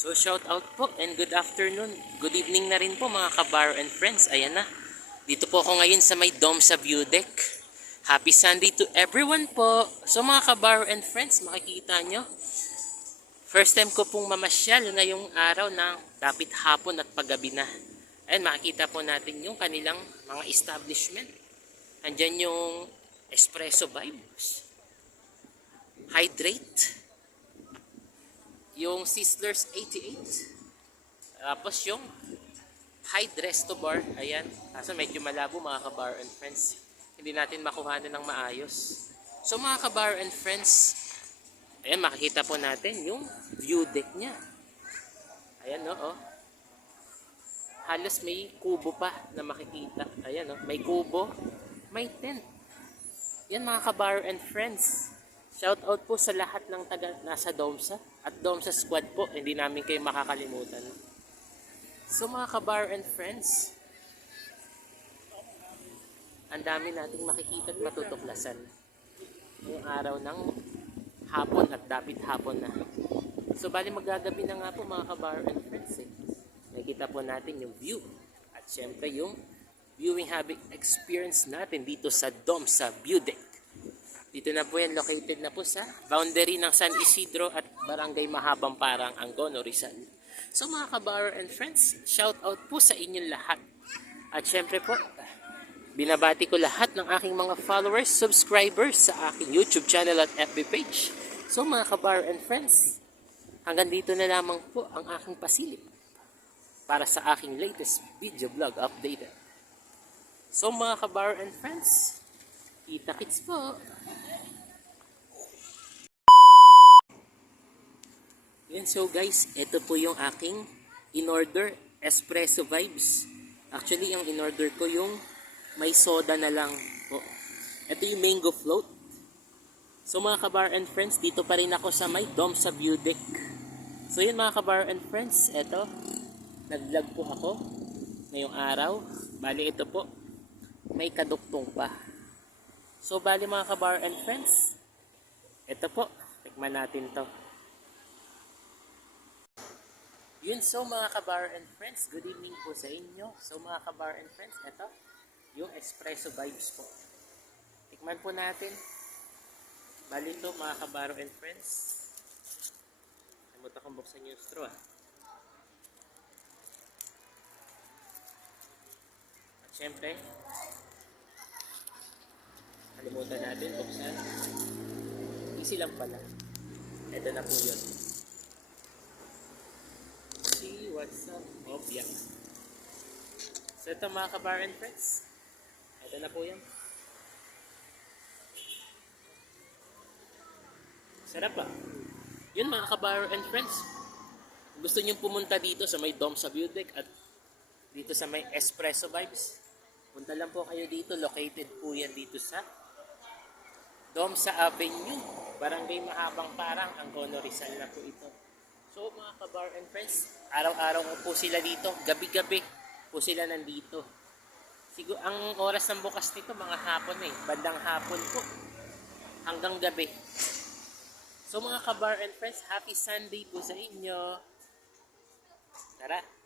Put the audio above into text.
So shout out po and good afternoon. Good evening na rin po mga kabar and friends. Ayan na. Dito po ako ngayon sa may dome sa view deck. Happy Sunday to everyone po. So mga kabar and friends, makikita nyo. First time ko pong mamasyal ngayong araw ng dapit hapon at paggabi na. Ayan, makikita po natin yung kanilang mga establishment. Andyan yung Espresso Vibes, Hydrate, yung Sizzlers 88, tapos yung Hyde Resto Bar. Ayan, kaso medyo malabo mga kabar and friends, hindi natin makuha ng maayos. So mga kabar and friends, ayan, makikita po natin yung view deck nya. Ayan, no, oh. Halos may kubo pa na makikita. Ayan, no, may kubo, may tent. Yan mga kabar and friends, shout out po sa lahat ng taga nasa Domsa at Domsa Squad po. Hindi namin kayo makakalimutan. So mga kabar and friends, ang dami nating makikita at matutuklasan yung araw ng hapon at dapit hapon na. So bali magagabi na nga po mga kabar and friends eh. Nakikita po natin yung view at syempre yung viewing habit experience natin dito sa Domsa View Deck. Dito na po yan, located na po sa boundary ng San Isidro at Barangay Mahabang Parang, Angono, Rizal. So mga kabar and friends, shout out po sa inyong lahat. At syempre po, binabati ko lahat ng aking mga followers, subscribers sa aking YouTube channel at FB page. So mga kabar and friends, hanggang dito na lamang po ang aking pasilip para sa aking latest video vlog update. So mga kabar and friends, kita-kits po! Yan, so guys, ito po yung aking in-order Espresso Vibes. Actually, yung in-order ko yung may soda na lang po. Ito yung mango float. So mga kabar and friends, dito pa rin ako sa may Domsa View Deck. So yun mga kabar and friends, ito, nag-vlog po ako ngayong araw. Bali ito po, may kaduktong pa. So bali mga kabar and friends, ito po, tikman natin to. Yun, so mga kabar and friends, good evening po sa inyo. So mga kabar and friends, ito, yung Espresso Vibes po. Tikman po natin. Bali ito mga kabar and friends. Namuta kong buksan yung straw. At syempre, kalimutan natin buksan. Easy lang pala. Ito na po yun. See what's up? Oh, yeah. So ito mga kabar and friends, ito na po yan. Sarap pa. Yun mga kabar and friends, gusto nyo pumunta dito sa may Domsa View Deck at dito sa may Espresso Vibes, punta lang po kayo dito. Located po yan dito sa Domsa Avenue, Barangay Mahabang Parang, Angono, Rizal na po ito. So mga kabar and friends, araw-araw po sila dito, gabi-gabi po sila nandito. Siguro ang oras ng bukas nito mga hapon eh, bandang hapon po hanggang gabi. So mga kabar and friends, happy Sunday po sa inyo. Tara!